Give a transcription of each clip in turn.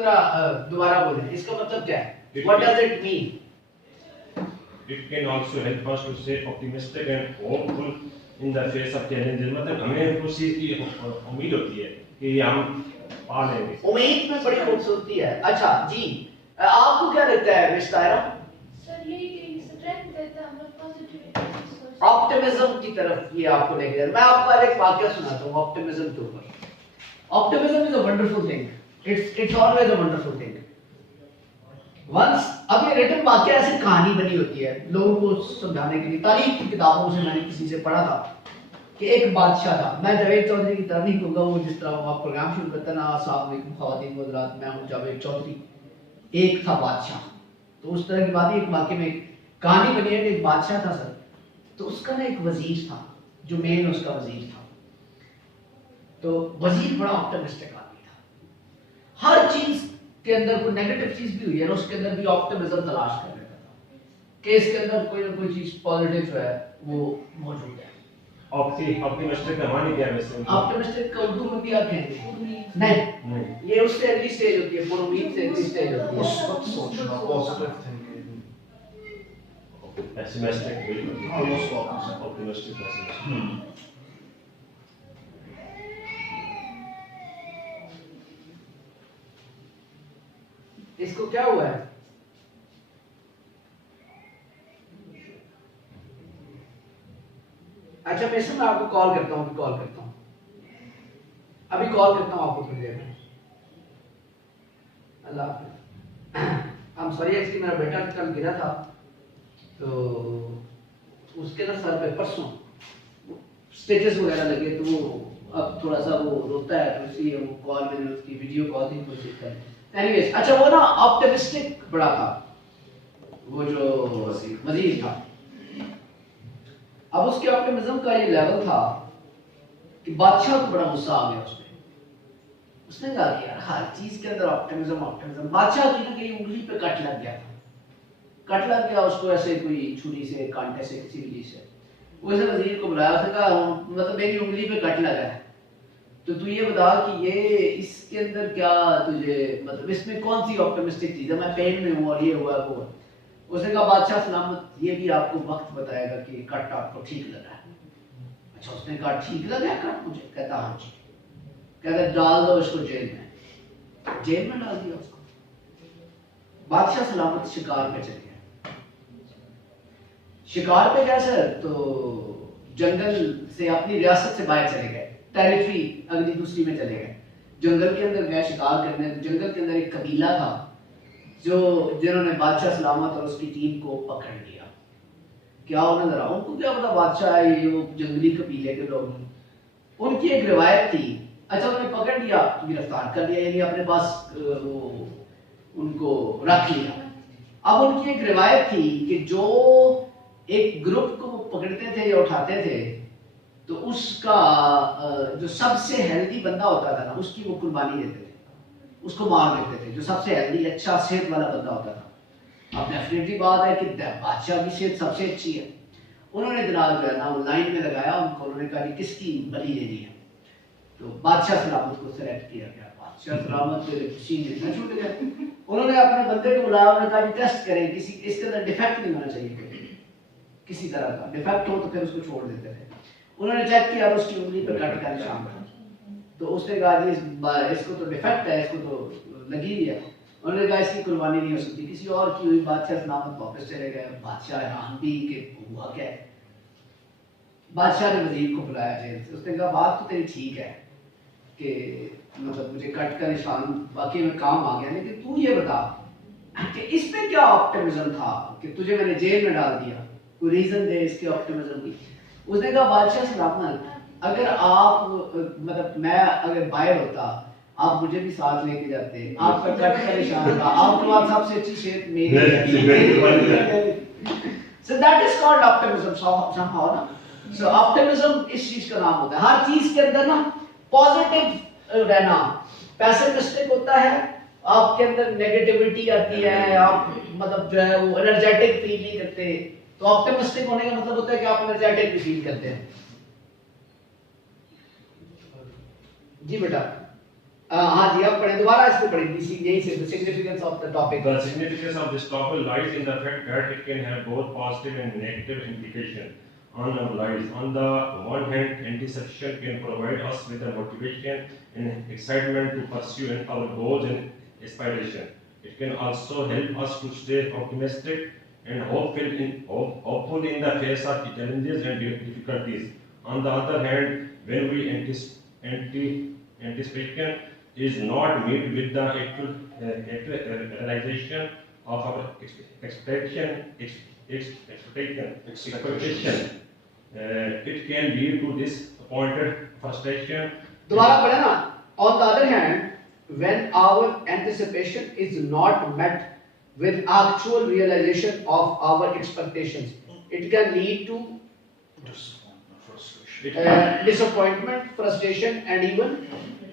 दोबारा बोलें, इसका मतलब क्या है? What does it mean? It can also help us to stay optimistic and hopeful in the face of challenges. मतलब हमें उस चीज की उम्मीद होती है कि हम पा लेंगे। उम्मीद में बड़ी खूबसूरती है। अच्छा जी, आपको क्या लगता है मिस तायरा? सर ये स्ट्रेंथ देता है, हमें पॉजिटिविटी, ऑप्टिमिज्म की तरफ ये आपको लेके जाए। मैं आपको एक वाकया सुनाता हूँ ऑप्टिमिज्म के ऊपर। Optimism is a wonderful thing, it's always a wonderful thing. Once अब ये रिटन वाकया ऐसी कहानी बनी होती है लोगों को समझाने के लिए। तारीख की किताबों से मैंने किसी से पढ़ा था कि एक बादशाह था। मैं जावेद चौधरी की तरह नहीं कहूँगा, वो जिस तरह आप प्रोग्राम शुरू करते हैं ना, अस्सलाम वालेकुम ख़वातीन व हज़रात, मैं हूँ जावेद चौधरी। एक था बादशाह, तो उस तरह की बात एक वाकई में कहानी बनी है कि एक बादशाह था सर, तो उसका ना एक वजीर था जो मेन उसका वजीर था। तो वजीर बड़ा ऑप्टिमिस्टिक आदमी था, हर चीज के अंदर कोई नेगेटिव चीज भी हुई है ना उसके अंदर भी ऑप्टिमिज्म तलाश कर लेता था कि इसके अंदर कोई ना कोई चीज पॉजिटिव जो है वो मौजूद है। ऑप्टिमिस्टिक का माने क्या है वैसे? ऑप्टिमिस्टिक का उर्दू में क्या कहेंगे? नहीं, ये उससे अगली स्टेज होती है, पुरुमीद से अगली स्टेज होती है। उस सोचना, पॉजिटिव थिंकिंग, पेसिमिस्टिक बिल्कुल ऑलमोस्ट ऑप्टिमिस्टिक पेसिमिस्टिक। इसको क्या हुआ है? अच्छा मैं आपको कॉल करता हूँ, अभी कॉल करता हूँ आपको थोड़ी देर में। अल्लाह हाफ़िज़। I'm sorry एक्चुअली मेरा बेटा कल गिरा था, तो उसके ना सर पे परसों स्टिचेस वगैरह लगे, तो वो अब थोड़ा सा वो रोता है, तो इसलिए वो कॉल मैंने उसकी वीडियो कॉल थी कोशिश करी। एनीवेज, अच्छा वो ना ऑप्टिमिस्टिक बड़ा था, वो जो वजीर था। अब उसके ऑप्टिमिज्म का ये लेवल था कि बादशाह को बड़ा गुस्सा आ गया उसने कहा कि यार हर चीज के अंदर ऑप्टिमिज्म। बादशाह की ना कहीं उंगली पे कट लग गया, उसको ऐसे कोई छुरी से, कांटे से, किसी भी चीज से। उसने वजीर को बुलाया, उसने कहा मतलब मेरी उंगली पे कट लगा है, तो तू ये बता कि ये इसके अंदर क्या तुझे मतलब इसमें कौन सी ऑप्टिमिस्टिक चीज है? मैं पेन में हूँ और ये हुआ वो। उसने कहा बादशाह सलामत, ये भी आपको वक्त बताएगा कि कट आपको ठीक लगा है। अच्छा, उसने कहा ठीक लगा कट मुझे? कहता हाँ जी। कहता डाल दो इसको जेल में डाल दिया उसको। बादशाह सलामत शिकार पे चले गए। शिकार पे गया सर, तो जंगल से अपनी रियासत से बाहर चले गए, टेरिटरी अगली दूसरी में चले गए, जंगल के अंदर गए शिकार करने। जंगल के अंदर एक कबीला था जिन्होंने बादशाह सलामत और उसकी टीम को पकड़ लिया। क्या उन्हें जरा उनको क्या पता बादशाह है ये वो जंगली कबीले के लोग। उनकी एक रिवायत थी। अच्छा, उन्हें पकड़ लिया, गिरफ्तार कर लिया, यानी अपने पास वो उनको रख लिया। अब उनकी एक रिवायत थी कि जो एक ग्रुप को पकड़ते थे या उठाते थे, तो उसका जो सबसे हेल्दी बंदा होता था ना, उसकी वो कुर्बानी देते थे, उसको मार देते थे। जो सबसे हेल्दी अच्छा सेहत वाला बंदा होता था। अब डेफिनेटली बात है कि बादशाह की सेहत सबसे अच्छी है। उन्होंने जनाब जो है ना वो लाइन में लगाया उनको, उन्होंने कहा कि किसकी बलि लेनी है, तो बादशाह सलामत को सेलेक्ट किया गया। बादशाह सलामत पसीने न छूट गए। उन्होंने अपने बंदे को बुलाया, उन्होंने कहा कि टेस्ट करें, किसी इसके अंदर डिफेक्ट नहीं होना चाहिए, किसी तरह का डिफेक्ट हो तो फिर उसको छोड़ देते थे। उन्होंने चेक किया, उसकी उंगली पर कट का निशान था, तो उसने कहा जी इसको तो डिफेक्ट है, इसको तो लगी ही है। उन्होंने कहा इसकी कुर्बानी नहीं हो सकती, किसी और की हुई। बादशाह सलामत वापस चले गए। बादशाह हैरान भी कि हुआ क्या है। बादशाह ने वजीर को बुलाया जेल से। उसने कहा बात तो तेरी ठीक है कि मतलब मुझे कट का निशान बाकी में काम आ गया, लेकिन तू ये बता कि इसमें क्या ऑप्टिमिज्म था कि तुझे मैंने जेल में डाल दिया, कोई रीजन दे इसके ऑप्टिमिज्म की। उसने कहा बादशाह सलामत, अगर आप मतलब मैं अगर बाहर होता, आप मुझे भी साथ लेके जाते, आपका कट का निशान था, आपके पास सबसे अच्छी सेहत मेरी है। So that is called optimism somehow ना। So optimism इस चीज का नाम होता है। हर चीज के अंदर ना पॉजिटिव रहना। पेसिमिस्टिक होता है आपके अंदर नेगेटिविटी आती है, आप मतलब जो है वो एनर्जेटिक फील नहीं करते। तो ऑप्टिमिस्टिक होने का मतलब होता है कि आप एनर्जेटिक भी फील करते हैं। जी बेटा। हाँ जी, अब पढ़ें दोबारा इसको पढ़ें इसी यही से, the significance of the topic. The significance of this topic lies in the fact that it can have both positive and negative implications on our lives. On the one hand, anticipation can provide us with the motivation and excitement to pursue our goals and aspiration. It can also help us to stay optimistic and hopeful in the face of challenges and difficulties. On the other hand, when we anticipation is not met with the actual realization of our expectation, it can lead to disappointed frustration. दोबारा पढ़े ना. On the other hand, when our anticipation is not met with actual realization of our expectations, it can lead to Disappointment, frustration. disappointment, frustration, and even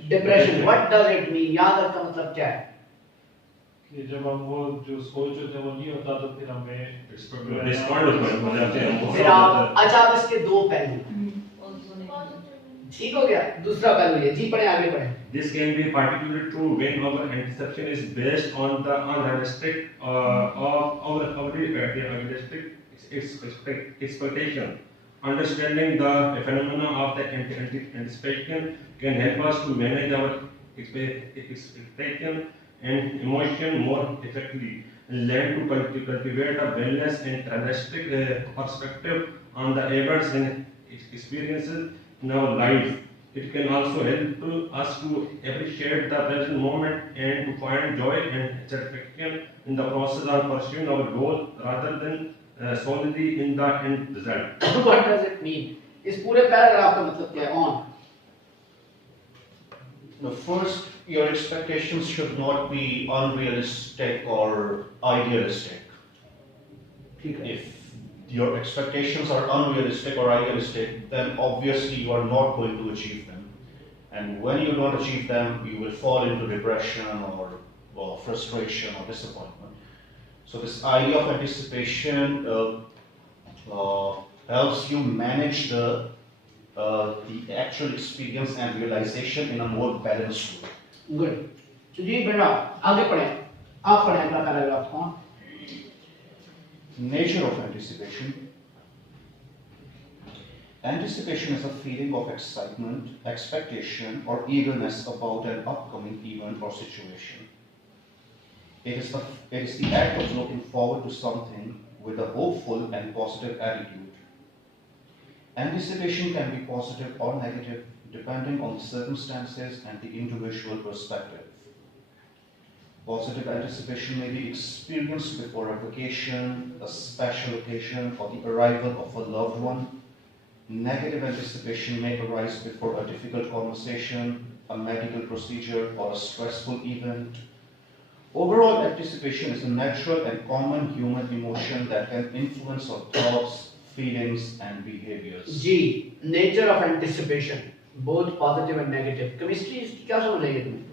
depression. What does it mean? यहाँ तक का मतलब क्या है? कि जब हम वो जो सोच होते हैं वो नहीं होता तो फिर हमें Disappointment हो जाते हैं. फिर आप अच्छा आप इसके दो पहलू. Positive. ठीक हो गया. दूसरा पहलू ये. जी पढ़े आगे पढ़े. This can be particularly true when our anticipation is based on the unrealistic expectation. Understanding the phenomena of the anticipation can help us to manage our expectation and emotion more effectively and learn to cultivate a balanced and realistic perspective on the events and experiences in our lives. It can also help us to appreciate the present moment and to find joy and satisfaction in the process of pursuing our goal rather than solely in the end result. What does it mean? इस पूरे paragraph का मतलब क्या है? On. The first, your expectations should not be unrealistic or idealistic. ठीक है. If your expectations are unrealistic or idealistic, then obviously you are not going to achieve them. And when you don't achieve them, you will fall into depression or frustration or disappointment. So this idea of anticipation helps you manage the actual experience and realization in a more balanced way. Good. तो जी बेटा आगे पढ़ें. आप पढ़ें अगला paragraph कौन? Nature of anticipation. Anticipation is a feeling of excitement, expectation, or eagerness about an upcoming event or situation. It is the act of looking forward to something with a hopeful and positive attitude. Anticipation can be positive or negative depending on the circumstances and the individual perspective. Positive anticipation may be experienced before a vacation, a special occasion, or the arrival of a loved one. Negative anticipation may arise before a difficult conversation, a medical procedure, or a stressful event. Overall, anticipation is a natural and common human emotion that can influence our thoughts, feelings, and behaviors. G. Nature of anticipation, both positive and negative. Chemistry इसकी क्या समझ रही है तुम्हें?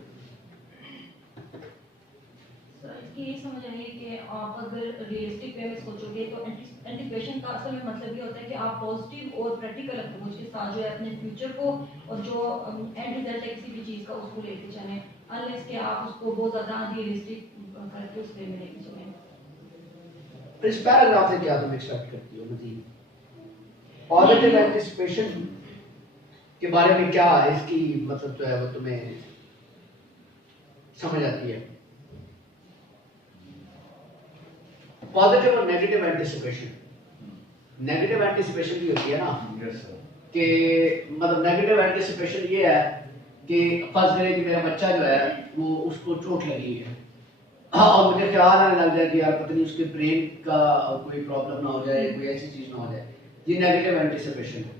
ये समझ आइए कि आप अगर रियलिस्टिक वे में सोचोगे तो एंटिसिपेशन का असल में मतलब ये होता है कि आप पॉजिटिव और प्रैक्टिकल अप्रोच के साथ जो है अपने फ्यूचर को और जो एंड रिजल्ट है किसी भी चीज़ का उसको लेके चलें, अनलेस कि आप उसको बहुत ज़्यादा रियलिस्टिक करके उस वे में लेके चलें. इस पैराग्राफ से क्या तुम एक्सपेक्ट करती हो? मतलब पॉजिटिव एंटिसिपेशन के बारे में क्या इसकी मतलब जो है वो तुम्हें समझ आती है? पॉजिटिव और नेगेटिव एंटिसिपेशन. नेगेटिव एंटिसिपेशन भी होती है ना कि मतलब नेगेटिव एंटिसिपेशन ये है कि फर्ज करें कि मेरा बच्चा जो है वो उसको चोट लगी है और मुझे ख्याल आने लग जाए कि यार पता नहीं उसके ब्रेन का कोई प्रॉब्लम ना हो जाए, कोई ऐसी चीज ना हो जाए. ये नेगेटिव एंटिसिपेशन है.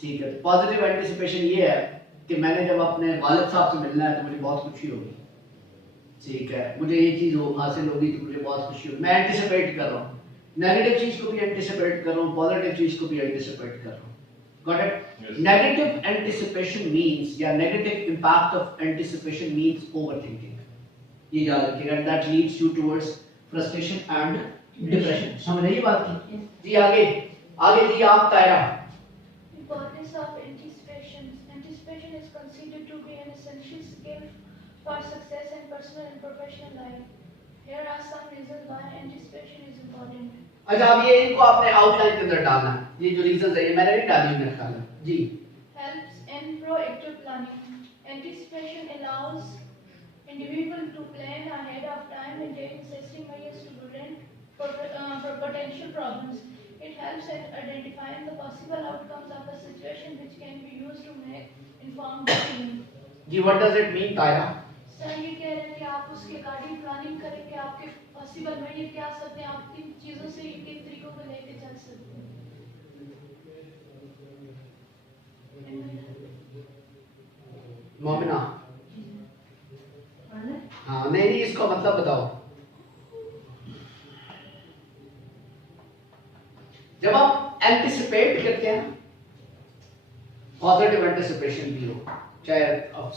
ठीक है. पॉजिटिव एंटिसिपेशन ये है कि मैंने जब अपने वालिद साहब से मिलना है तो मुझे बहुत खुशी होगी. ठीक है. मुझे ये चीज हासिल होगी तो मुझे बहुत खुशी होगी. मैं एंटिसिपेट कर रहा हूँ. नेगेटिव चीज को भी एंटिसिपेट कर रहा हूँ, पॉजिटिव चीज को भी एंटिसिपेट कर रहा हूँ. Got it? Yes. Negative anticipation means या negative impact of anticipation means overthinking. ये याद रखिएगा. That leads you towards frustration and depression. समझ रही बात की? जी आगे जी आप तायरा. Importance of anticipation. Anticipation is considered to be an essential skill for success in personal and professional life. Here are some reasons why anticipation is important. अच्छा, अब ये इनको आपने आउटलाइन के अंदर डालना है। ये जो रीजंस है ये मैंने नहीं डाली मेरे ख्याल में जी। Helps in proactive planning. Anticipation allows individual to plan ahead of time and take necessary measures to prevent potential problems. It helps in identifying the possible outcomes of a situation which can be used to make informed decisions. जी, what does it mean ताया? Sir ये कह रहे हैं कि आप उसके according planning करें कि आपके पॉसिबल मेजर क्या आ सकते हैं, आप किन चीज़ों से किन तरीकों को लेके चल सकते हैं। मोमिना, हाँ नहीं नहीं, इसको मतलब बताओ। जब आप एंटिसिपेट करते हैं, पॉजिटिव एंटिसिपेशन भी हो चाहे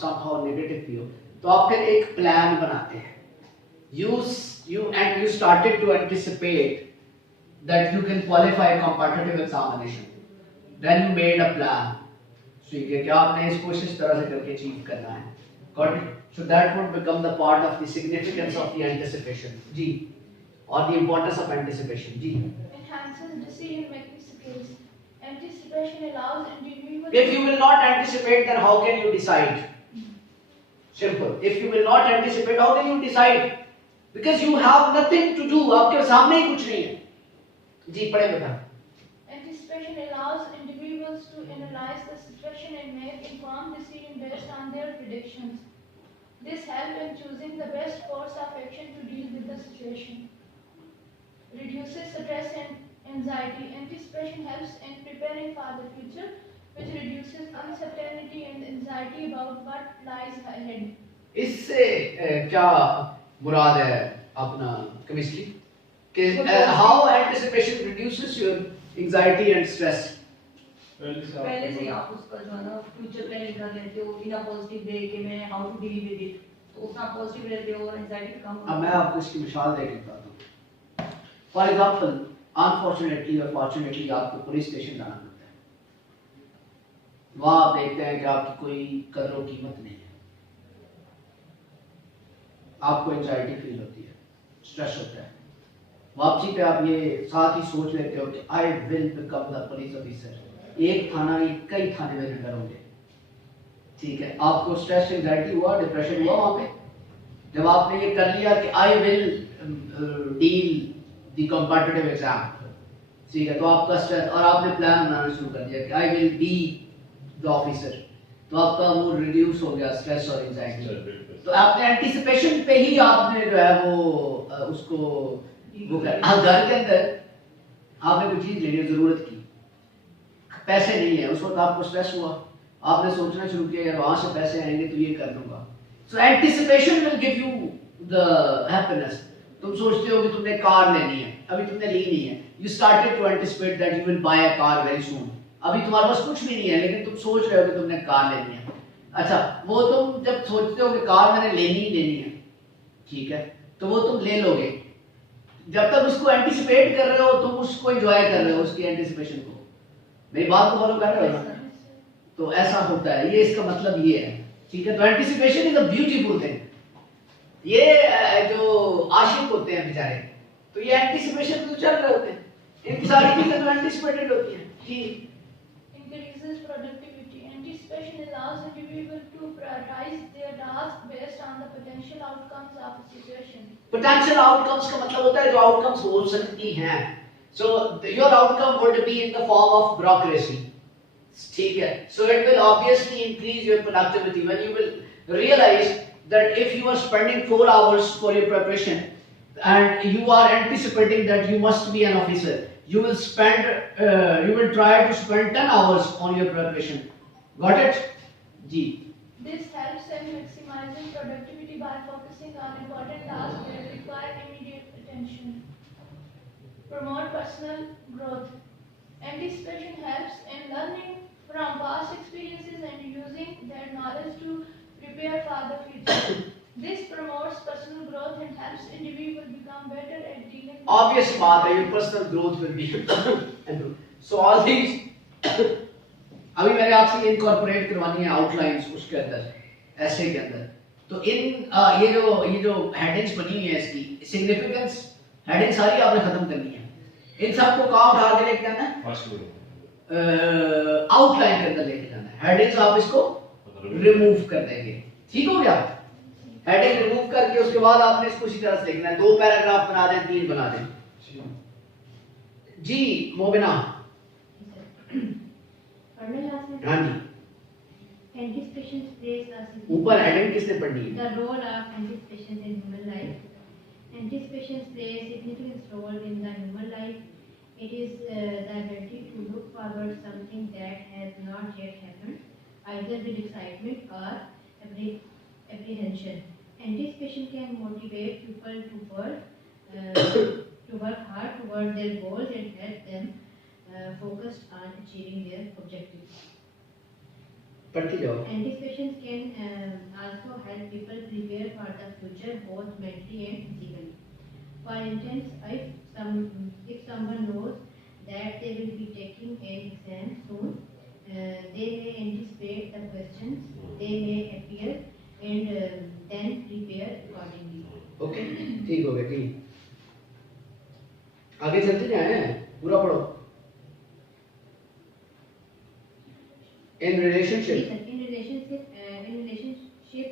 समहाउ नेगेटिव भी हो, तो आप फिर एक प्लान बनाते हैं। You started to anticipate that you can qualify a competitive examination. Then you made a plan. ठीक है कि आपने इसको इस तरह से करके अचीव करना है। Got it? So that would become the part of the significance of the anticipation. Ji, or the importance of anticipation. Ji. Enhances decision making skills. Anticipation allows individuals. If you will not anticipate, then how can you decide? Simple. If you will not anticipate, how can you decide? Because you have nothing to do. आपके सामने ही कुछ नहीं है। जी, पढ़े बेटा। Anticipation allows individuals to analyze the situation and make informed decisions based on their predictions. This helps in choosing the best course of action to deal with the situation. Reduces stress and anxiety. Anticipation helps in preparing for the future, which reduces uncertainty and anxiety about what lies ahead. इससे क्या मुराद है अपना chemistry कि how anticipation reduces your anxiety and stress. पहले से आप उसका जो है ना फ्यूचर प्लानिंग कर लेते हो इन अ पॉजिटिव वे कि मैं how to deal with it, तो उसका पॉजिटिव रहते हो और एंजाइटी कम अब मैं आपको इसकी मिसाल देके बताता हूँ। फॉर एग्जाम्पल, अनफॉर्चुनेटली और फॉर्चुनेटली आपको पुलिस स्टेशन जाना पड़ता है। वहाँ आप देखते हैं कि आपकी कोई कदर व कीमत नहीं है, आपको एंजाइटी फील होती है, स्ट्रेस होता है। वापसी पे आप ये साथ ही सोच लेते हो कि I will become the police officer. एक थाना नहीं, कई थाने में रिटर होंगे। ठीक है, आपको स्ट्रेस एंजाइटी हुआ, डिप्रेशन हुआ वहाँ पे। जब आपने ये कर लिया कि I will deal the competitive exam, ठीक है, तो आपका स्ट्रेस, और आपने प्लान बनाना शुरू कर दिया कि I will be the officer, तो आपका मूड रिड्यूस हो गया, स्ट्रेस और एंजाइटी। तो आपने एंटीसिपेशन पे ही आपने जो है वो उसको वो कर, घर के अंदर आपने कोई चीज लेनी है, जरूरत की, पैसे नहीं है, उस वक्त आपको स्ट्रेस हुआ, आपने सोचना शुरू किया यार वहां से पैसे आएंगे तो ये कर लूंगा। So anticipation will give you the happiness. तुम सोचते हो कि तुमने कार लेनी है, अभी तुमने ली नहीं है, you started to anticipate that you will buy a car very soon. अभी तुम्हारे पास कुछ भी नहीं है, लेकिन तुम सोच रहे हो कि तुमने कार लेनी है। अच्छा, वो तुम जब सोचते हो कि कार मैंने लेनी ही लेनी है, ठीक है, तो वो तुम ले लोगे। जब तक उसको एंटिसिपेट कर रहे हो, तुम उसको एंजॉय कर रहे हो, उसकी एंटिसिपेशन को। मेरी बात को फॉलो कर रहे हो ना? तो ऐसा होता है, ये इसका मतलब ये है, ठीक है। तो anticipation is a beautiful thing. ये जो आशिक होते हैं बेचारे, तो ये एंटिसिपेशन तो चल रहे होते हैं, इनकी सारी चीजें तो एंटिसिपेटेड होती हैं कि Increases productivity. Anticipation allows individuals to prioritize their tasks based on the potential outcomes of a situation. Potential outcomes का मतलब होता है जो आउटकम्स हो सकती हैं। So your outcome would be in the form of bureaucracy, ठीक है। So it will obviously increase your productivity when you will realise that if you are spending 4 hours for your preparation and you are anticipating that you must be an officer, you will try to spend 10 hours on your preparation. Got it? Ji. This helps in maximizing productivity by focusing on important tasks that require immediate attention. Promote personal growth. Anticipation helps in learning from past experiences and using their knowledge to prepare for the future. This promotes personal growth and helps individuals become better at dealing with Obvious बात है, your personal growth will be improved. So all these अभी मैंने आपसे incorporate करवानी है outlines उसके अंदर, ऐसे के अंदर। तो इन ये जो हेडिंग्स बनी हुई है इसकी सिग्निफिकेंस हेडिंग सारी आपने खत्म करनी है। इन सबको कहाँ उठा के लेके जाना है? फर्स्ट में आउटलाइन के अंदर लेके जाना है। हेडिंग्स आप इसको रिमूव कर देंगे, ठीक हो गया? हेडिंग रिमूव करके उसके बाद आपने इसको इसी तरह से लिखना है, 2 पैराग्राफ बना दें, 3 बना दें। जी मोबिना। हाँ जी, Anticipation plays a ऊपर हेडिंग किसने पढ़नी है? the role of anticipation in human life. Anticipation plays a significant role in the human life. It is the ability to look forward something that has not yet happened, either with excitement or apprehension. Anticipation can motivate people to work hard toward their goals and help them focus on achieving their objectives. पढ़ती जाओ। Anticipation can also help people prepare for the future, both mentally and physically. For instance, if someone knows that they will be taking an exam soon, they may anticipate the questions they may appear and then prepare accordingly. Okay, ठीक हो गया, ठीक। आगे चलते जाएं, पूरा पढ़ो। In relationship,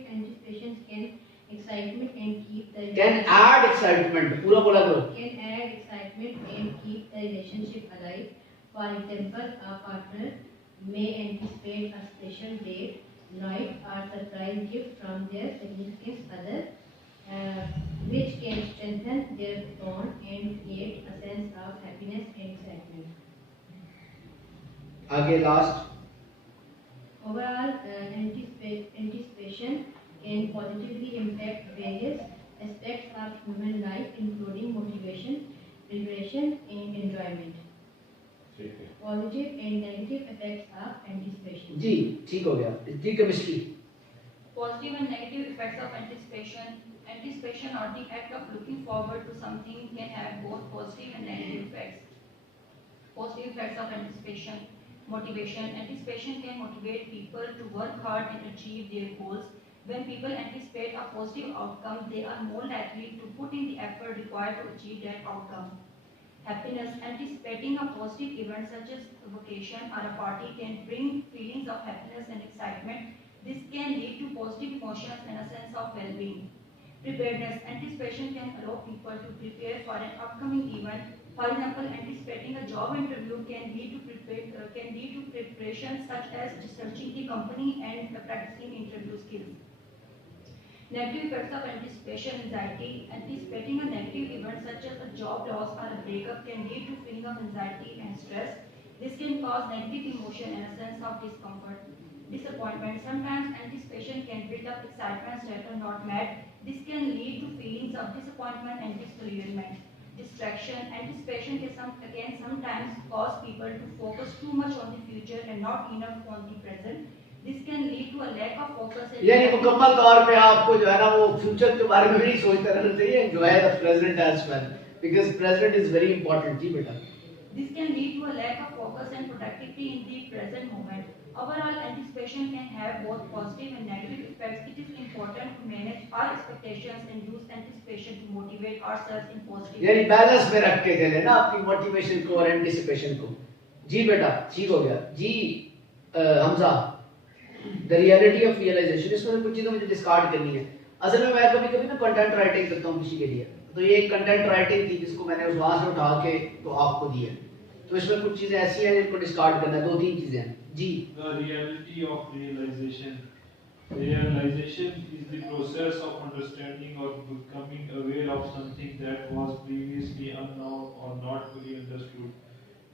anticipations can excitement and keep the can add excitement, पूरा बोला करो। can add excitement and keep the relationship alive. For example, a partner may anticipate a special date, night, or surprise gift from their significant other, which can strengthen their bond and create a sense of happiness and excitement. आगे last. Overall, anticipation can positively impact various aspects of human life, including motivation, preparation, and enjoyment. ठीक है। Positive and negative effects of anticipation. जी ठीक हो गया। जी chemistry. Positive and negative effects of anticipation. Anticipation or the act of looking forward to something can have both positive and negative effects. Positive effects of anticipation. Motivation. Anticipation can motivate people to work hard and achieve their goals. When people anticipate a positive outcome, they are more likely to put in the effort required to achieve that outcome. Happiness. Anticipating a positive event such as a vacation or a party can bring feelings of happiness and excitement. This can lead to positive emotions and a sense of well-being. Preparedness. Anticipation can allow people to prepare for an upcoming event. For example, anticipating a job interview can lead to preparation such as researching the company and practicing interview skills. Negative effects of anticipation. Anxiety. Anticipating a negative event such as a job loss or a breakup can lead to feeling of anxiety and stress. This can cause negative emotion and a sense of discomfort. Disappointment. Sometimes anticipation can build up excitements that are not met. This can lead to feelings of disappointment and discouragement. Distraction. Anticipation can sometimes cause people to focus too much on the future and not enough on the present. This can lead to a lack of focus. यानी मुकम्मल तौर पे आपको जो है ना वो future के बारे में भी नहीं सोचते रहना चाहिए, enjoy the present as well, because present is very important। जी बेटा। This can lead to a lack of focus and productivity in the present moment. Overall, anticipation can have both positive and negative effects. It is important to manage our expectations and use anticipation to motivate ourselves in positive ways. यानी balance में रख के चले ना अपनी motivation को और anticipation को। जी बेटा, ठीक हो गया। जी Hamza, the reality of realization, इसमें कुछ चीजें मुझे डिस्कार्ड करनी है। असल में मैं कभी-कभी ना कंटेंट राइटिंग करता हूँ किसी के लिए, तो ये एक कंटेंट राइटिंग थी जिसको मैंने उस वहां से उठा के तो आपको दी है। तो इसमें कुछ चीजें ऐसी हैं जिनको डिस्कार्ड करना है, 2-3 चीजें हैं। जी। The reality of realization. Realization is the process of understanding or becoming aware of something that was previously unknown or not fully understood.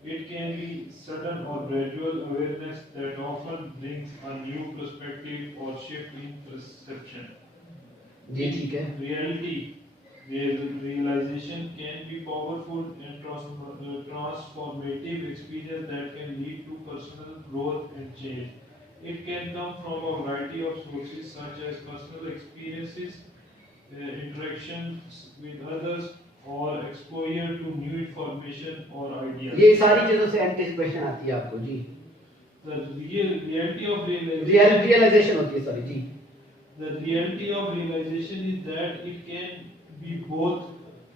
It can be sudden or gradual awareness that often brings a new perspective or shift in perception. जी ठीक है। Reality, realization can be powerful and transformative experience that can lead to personal growth and change. It can come from a variety of sources such as personal experiences, interactions with others, or exposure to new information or ideas. ये सारी चीजों से anticipation आती है आपको। जी। The reality of realization realisation होती है, सॉरी जी। The reality of realization is that it can be both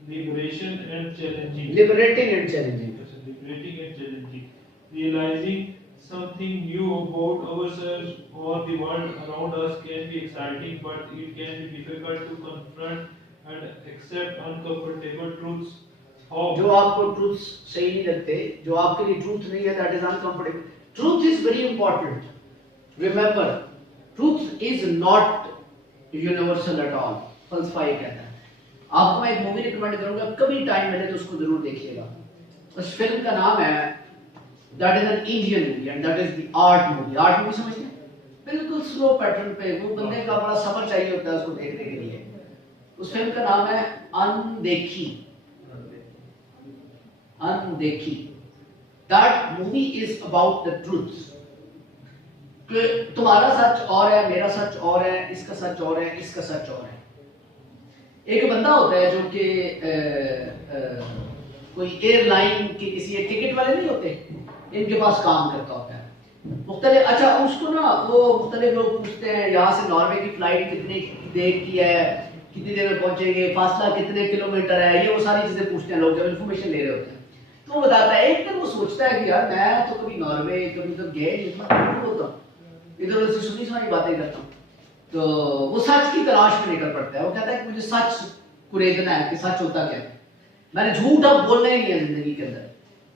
liberation and challenging. Liberating and challenging. Liberating and challenging. Realizing something new about ourselves or the world around us can be exciting, but it can be difficult to confront and accept uncomfortable truths. जो आपको truth सही नहीं लगते, जो आपके लिए truth नहीं है, that is uncomfortable. Truth is very important. Remember, truth is not universal at all. फलसफा ये कहता है. आपको मैं एक मूवी रिकमेंड करूंगा, कभी टाइम मिले तो उसको जरूर देखिएगा. उस फिल्म का नाम है, that is an Indian movie and that is the art movie. Art movie समझते हैं? बिल्कुल स्लो पैटर्न पे, वो बंदे का बड़ा सब्र चाहिए होता है उसको देखने के लिए. उस फिल्म का नाम है अनदेखी. अनदेखी. That movie is about the truth. कि तुम्हारा सच और है, मेरा सच और है, इसका सच और है, इसका सच और है. एक बंदा होता है जो कि कोई एयरलाइन के किसी टिकट वाले नहीं होते, इनके पास काम करता होता है. मुख्तलिफ, अच्छा उसको ना वो मुख्तलिफ लोग पूछते हैं यहाँ से नॉर्वे की फ्लाइट कितनी देर की है, कितनी देर में पहुंचेंगे, फासला कितने किलोमीटर है, ये वो सारी चीजें पूछते हैं लोग जब इन्फॉर्मेशन ले रहे होते हैं. तो वो बताता है, एक दिन वो सोचता है कि यार मैं तो कभी नॉर्वे कभी तो गए नहीं होता, इधर उधर से सुनी सुनाई बातें करता हूँ. तो वो सच की तलाश में निकल पड़ता है. वो कहता है कि मुझे सच कुरेदना है कि सच होता क्या है, मैंने झूठ अब बोलना ही नहीं है जिंदगी के अंदर.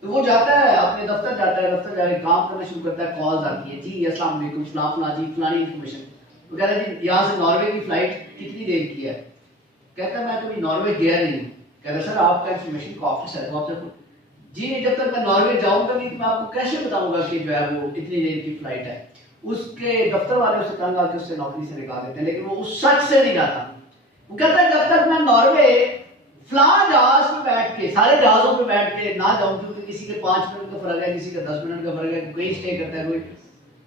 तो वो जाता है अपने दफ्तर, जाता है दफ्तर जाके काम करना शुरू करता है. कॉल्स आती है, जी अस्सलाम वालेकुम, फलाना जी फलानी इन्फॉर्मेशन. वो कहता है जी यहाँ से नॉर्वे की फ्लाइट कितनी देर की है. कहता है मैं कभी नॉर्वे गया नहीं. कहता है सर आपका इन्फॉर्मेशन का ऑफिस है, तो आप जी जब तक मैं नॉर्वे जाऊंगा नहीं तो मैं आपको कैसे बताऊंगा कि जो है वो इतनी देर की फ्लाइट है. उसके दफ्तर वाले उसे तंग आके उससे नौकरी से निकाल देते हैं, लेकिन वो उस सच से नहीं जाता. वो कहता है जब तक मैं नॉर्वे फलां जहाज में बैठ के, सारे जहाजों पे बैठ के ना जाऊं, क्योंकि किसी के 5 मिनट का फर्क है, किसी का 10 मिनट का फर्क है, कोई स्टे करता है कोई,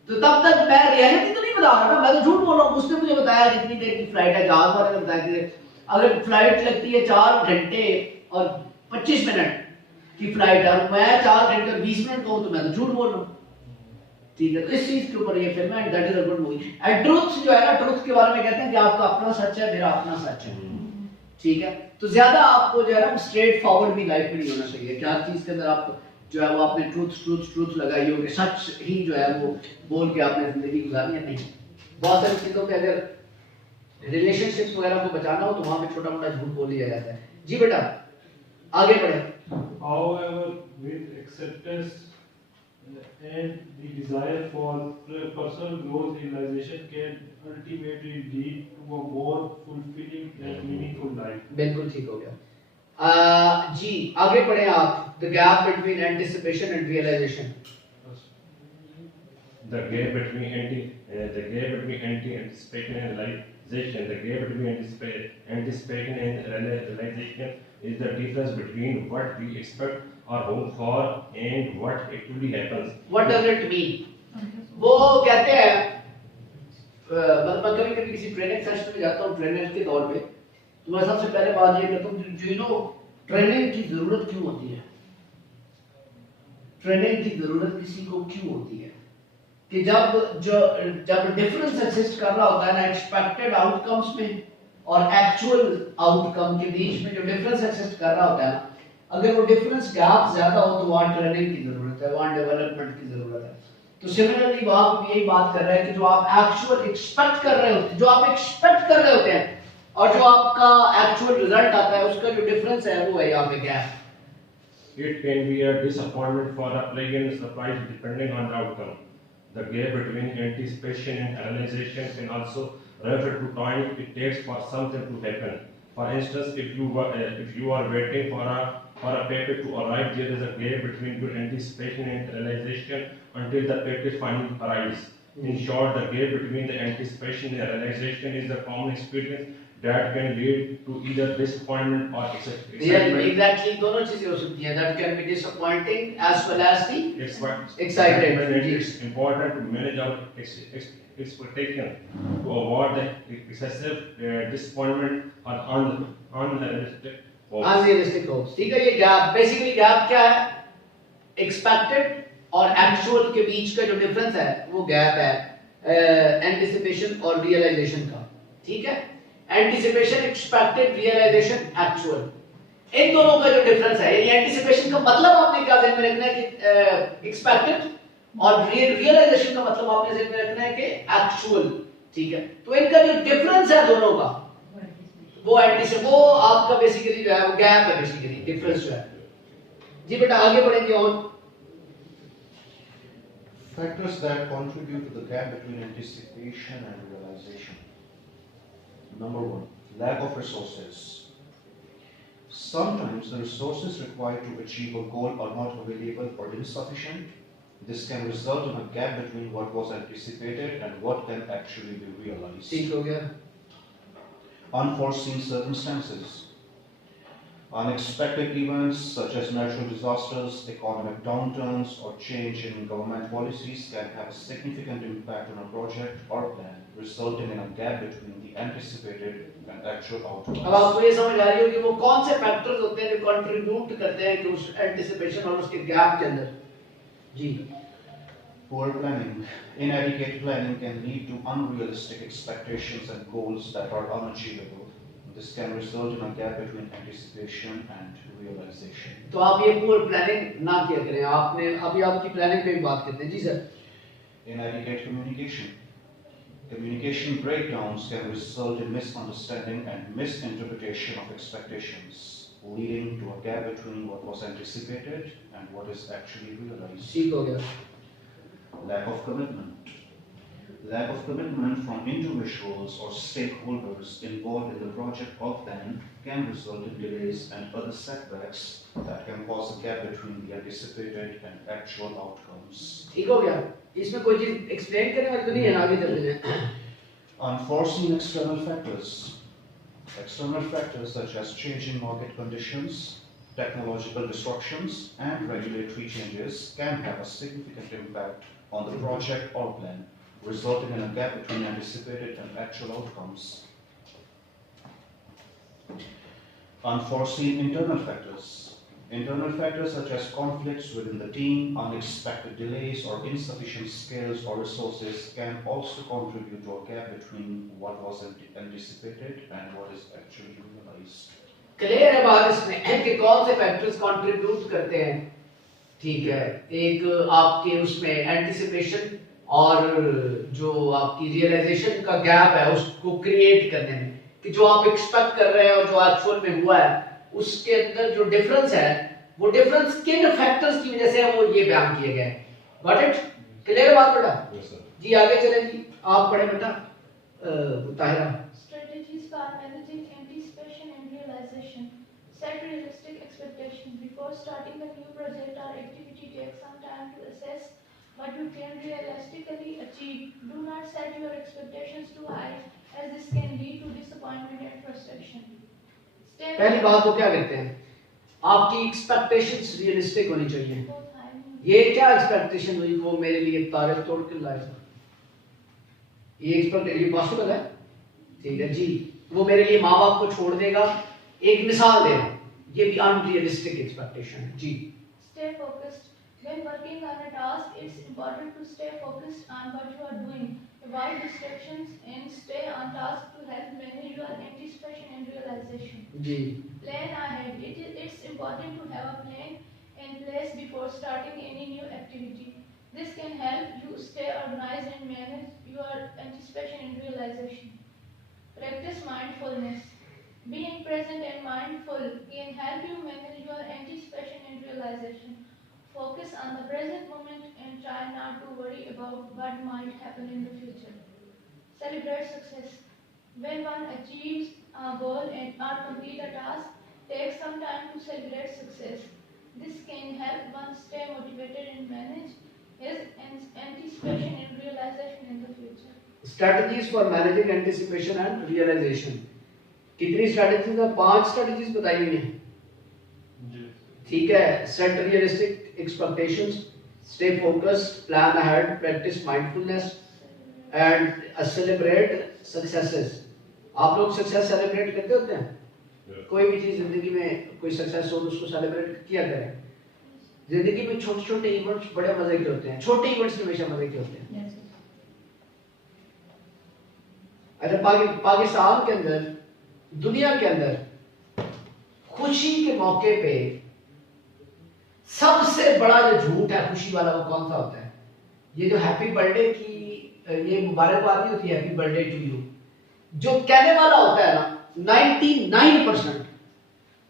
तो तब तक मैं रियलिटी तो नहीं बता रहा, मैं तो झूठ बोल रहा हूँ. उसने मुझे बताया जितनी देर की फ्लाइट है, जहाज वाले ने बताया कि अगर फ्लाइट लगती है 4 घंटे और 25 मिनट की फ्लाइट है, मैं 4 घंटे और 20 मिनट कहूँ तो मैं तो झूठ बोल रहा हूँ. ठीक है, तो इस चीज के ऊपर ये फिल्म है, that is a good movie. And truth जो है ना, ट्रुथ के बारे में कहते हैं कि आपका अपना सच है, मेरा अपना सच है. ठीक है, तो ज्यादा आपको जो है ना स्ट्रेट फॉरवर्ड भी लाइफ में नहीं होना चाहिए. क्या चीज के अंदर आप जो है वो आपने ट्रूथ लगाई हो कि सच ही जो है वो बोल के आपने जिंदगी गुजारनी है. नहीं, बहुत सारी चीजों के अगर रिलेशनशिप्स वगैरह को बचाना हो तो वहां पे छोटा मोटा झूठ बोल लिया जाता है. जी बेटा आगे बढ़े. However, with acceptance and the desire for personal growth, realization can ultimately lead to a more fulfilling and meaningful life. बिल्कुल ठीक हो गया. जी आगे बढ़े आप. The gap between anticipation and realization. The gap between anticipation and realization, the gap between anticipation and realization is the difference between what we expect or hope for and what actually happens. What does it mean? वो कहते हैं, मतलब मैं कभी कभी किसी training session में जाता हूँ ट्रेनर के तौर पे, तो मैं सबसे पहले बात ये करता हूँ कि यू नो ट्रेनिंग की जरूरत क्यों होती है. ट्रेनिंग की जरूरत किसी को क्यों होती है कि जब डिफरेंस एग्जिस्ट कर रहा होता है ना एक्सपेक्टेड आउटकम्स में और एक्चुअल आउटकम के बीच में जो डिफरेंस एग्जिस्ट कर रहा होता है ना, अगर वो डिफरेंस गैप ज्यादा हो तो वहाँ ट्रेनिंग की जरूरत है, वहाँ डेवलपमेंट की जरूरत है. तो सिमिलरली वहाँ पे यही बात कर रहा है कि जो आप एक्चुअल एक्सपेक्ट कर रहे होते, जो आप एक्सपेक्ट कर रहे होते हैं और जो आपका एक्चुअल रिजल्ट आता है, उसका जो डिफरेंस है वो है यहाँ पे gap. It can be a disappointment for a pleasant surprise depending on the outcome. The gap between anticipation and realization can also refer to time it takes for something to happen. For instance, if you are waiting for a paper to arrive, there is a gap between your anticipation and realization until the paper finally arrives. In short, the gap between the anticipation and realization is the common experience that can lead to either disappointment or excitement. Yeah, exactly. दोनों चीजें हो सकती हैं. That can be disappointing as well as the excited. It's important to manage our expectation to avoid the excessive disappointment or unrealistic hopes. Unrealistic hopes. ठीक है, ये gap basically gap क्या है? एक्सपेक्टेड और एक्चुअल के बीच का जो डिफरेंस है वो गैप है एंटिसिपेशन और रियलाइजेशन का. ठीक है, एंटिसिपेशन एक्सपेक्टेड, रियलाइजेशन एक्चुअल, इन दोनों का जो डिफरेंस है, यानी एंटिसिपेशन का मतलब आपने क्या ध्यान में रखना है कि एक्सपेक्टेड, और रियलाइजेशन का मतलब आपने ध्यान में रखना है कि एक्चुअल, ठीक है। तो इनका जो डिफरेंस है दोनों का, वो एंटिसिपेशन, वो आपका बेसिकली जो है वो गैप है, बेसिकली डिफरेंस जो है। जी बेटा आगे बढ़ेंगे और Factors that contribute to the gap between anticipation and realization. Number one, lack of resources. Sometimes the resources required to achieve a goal are not available or insufficient. This can result in a gap between what was anticipated and what can actually be realized. ठीक हो गया। Unforeseen circumstances. Unexpected events such as natural disasters, economic downturns, or change in government policies can have a significant impact on a project or plan, resulting in a gap between the anticipated and actual outcomes. अब आपको ये समझ आ रही हो कि वो कौन से फैक्टर्स होते हैं जो कंट्रीब्यूट करते हैं कि उस एंटिसिपेशन और उसके गैप के अंदर। जी। Poor planning. Inadequate planning can lead to unrealistic expectations and goals that are unachievable. This can result in a gap between anticipation and realization. तो आप ये पूर प्लानिंग ना किया करें, आपने अभी आपकी प्लानिंग पे भी बात करते हैं। जी sir. Inadequate communication. Communication breakdowns can result in misunderstanding and misinterpretation of expectations, leading to a gap between what was anticipated and what is actually realized. ठीक हो गया। Lack of commitment. Lack of commitment from individuals or stakeholders involved in the project or plan can result in delays and other setbacks that can cause a gap between the anticipated and actual outcomes. ठीक हो गया। इसमें कोई चीज explain करने वाली तो नहीं है, आगे चलते हैं। Unforeseen external factors. External factors such as changing market conditions, technological disruptions, and regulatory changes can have a significant impact on the project or plan, resulting in a gap between anticipated and actual outcomes. Unforeseen internal factors. Internal factors such as conflicts within the team, unexpected delays, or insufficient skills or resources can also contribute to a gap between what was anticipated and what is actually realized. Clear है बात इसमें कि कौन से factors contribute करते हैं, ठीक है। एक आपके उसमें एंटिसिपेशन और जो आपकी रियलाइजेशन का गैप है उसको क्रिएट करने में, कि जो आप एक्सपेक्ट कर रहे हैं और जो एक्चुअल में हुआ है उसके अंदर जो डिफरेंस है, वो डिफरेंस किन फैक्टर्स की वजह से है, वो ये बयान किए गए हैं। Got it? क्लियर बात बेटा? जी आगे चलें जी, आप पढ़े बेटा Tahira. Strategies for managing anticipation and realization. Set realistic expectations before starting a new project or activity. Take some time to assess what you can realistically achieve. Do not set your expectations too high, as this can lead to disappointment and frustration. पहली बात तो क्या कहते हैं, आपकी expectations realistic होनी चाहिए। Both high and ये क्या एक्सपेक्टेशन हुई, वो मेरे लिए तारीफ तोड़ के लाएगा, ये एक्सपेक्टेशन पॉसिबल है, ठीक है जी। वो मेरे लिए माँ बाप को छोड़ देगा, एक मिसाल दे रहा हूँ, ये भी अनरियलिस्टिक एक्सपेक्टेशन है जी। stay focused. When working on a task, it's important to stay focused on what you are doing. Avoid distractions and stay on task to help manage your anticipation and realization. जी। Plan ahead. It's important to have a plan in place before starting any new activity. This can help you stay organized and manage your anticipation and realization. Practice mindfulness. Being present and mindful can help you manage your anticipation and realization. Focus on the present moment and try not to worry about what might happen in the future. Celebrate success. When one achieves a goal and or complete a task, take some time to celebrate success. This can help one stay motivated and manage his anticipation and realization in the future. Strategies for managing anticipation and realization. कितनी strategies है? 5 strategies बताई हुई हैं, ठीक है। Set realistic expectations, stay focused, plan ahead, practice mindfulness and celebrate successes. आप लोग success celebrate करते होते हैं? कोई भी चीज जिंदगी में कोई सक्सेस हो तो उसको सेलिब्रेट किया करें। जिंदगी में छोटे छोटे इवेंट्स बड़े मजे के होते हैं, छोटे इवेंट्स हमेशा मजे के होते हैं। अच्छा पाकिस्तान के अंदर, दुनिया के अंदर खुशी के मौके पे सबसे बड़ा जो झूठ है खुशी वाला वो कौन सा होता है? ये जो हैप्पी बर्थडे की ये मुबारकबाद नहीं होती, हैप्पी बर्थडे टू यू, जो कहने वाला होता है ना 99%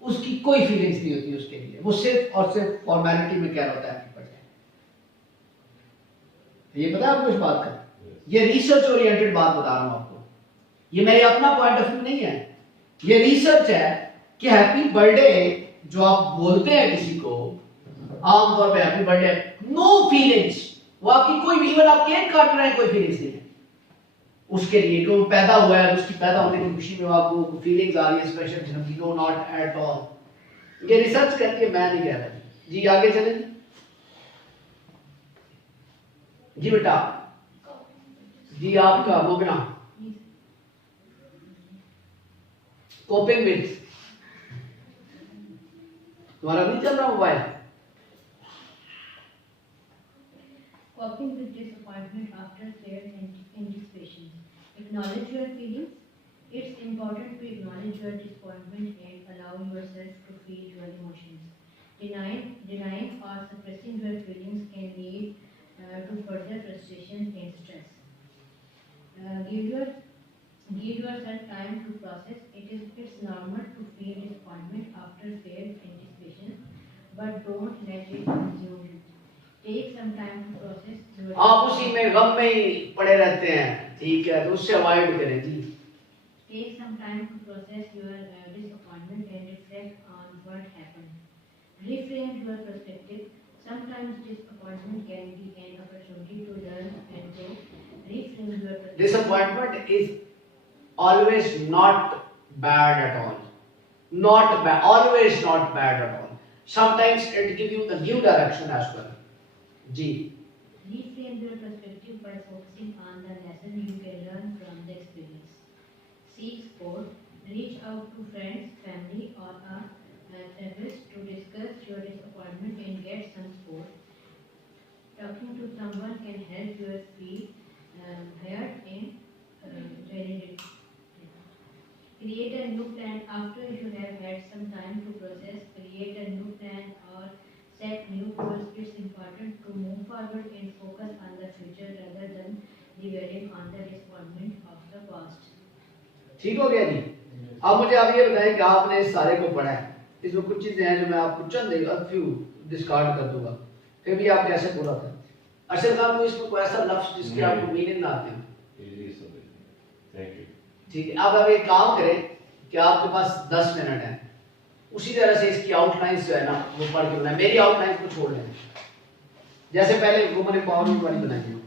उसकी कोई फीलिंग्स नहीं होती उसके लिए, वो सिर्फ और सिर्फ फॉर्मेलिटी में कह रहा होता है हैप्पी बर्थडे। ये पता है आपको इस बात का? ये रिसर्च ओरिएंटेड बात बता रहा हूं आपको, ये मेरा अपना पॉइंट ऑफ व्यू नहीं है, ये रिसर्च है कि हैप्पी बर्थडे जो आप बोलते हैं किसी को आमतौर पे हैप्पी बर्थडे, नो फीलिंग्स, वो आपकी कोई भी, इवन आप केक काट रहे हैं कोई फीलिंग्स नहीं है उसके लिए, जो पैदा हुआ है उसकी पैदा होने की खुशी में आपको फीलिंग्स आ रही है स्पेशल जन्मदिन, नो नॉट एट ऑल। ये रिसर्च करती है, मैं नहीं कह रहा जी। आगे चलें जी बेटा जी, आपका मुगना कोपिंग विद, तुम्हारा नहीं चल रहा mobile? Coping with disappointment after shared anticipations. Acknowledge your feelings. It's important to acknowledge your disappointment and allow yourself to feel your emotions. Denying or suppressing your feelings can lead to further frustration and stress. Give yourself time to process. It's normal to feel disappointment after shared anticipations, but don't let it consume you. Take some time to process your आप उसी में गम में ही पड़े रहते हैं, ठीक है, तो उससे अवॉइड करें जी। Take some time to process your disappointment and reflect on what happened. Reframe your perspective. Sometimes disappointment can be an opportunity to learn and grow. Reframe your perspective. Disappointment is always not bad at all. Not bad, always not bad at all. Sometimes it gives you the new direction as well. Ji. Reframe your perspective by focusing on the lesson you can learn from the experience. Seek support. Reach out to friends, family, or a therapist to discuss your disappointment and get some support. Talking to someone can help you feel heard and validated. Create a new plan after you have had some time to process. Create a new plan or set new goals. It's important to move forward and focus on the future rather than dwelling on the disappointment of the past. ठीक हो गया जी। अब मुझे आप ये बताएं कि आपने इस सारे को पढ़ा है, इसमें कुछ चीजें हैं जो मैं आपको चंद फ्यू डिस्कार्ड कर दूंगा, फिर भी आप कैसे पूरा करें। अरशद खान को इसमें कोई ऐसा लफ्ज जिसके आपको मीनिंग ना आते हो? Thank you. ठीक है, अब एक काम करें कि आपके पास 10 मिनट है, उसी तरह से इसकी आउटलाइंस जो है ना वो पढ़ के बनाए, मेरी आउटलाइंस को छोड़ लें, जैसे पहले वुमन एम्पावरमेंट वाली बनाई है।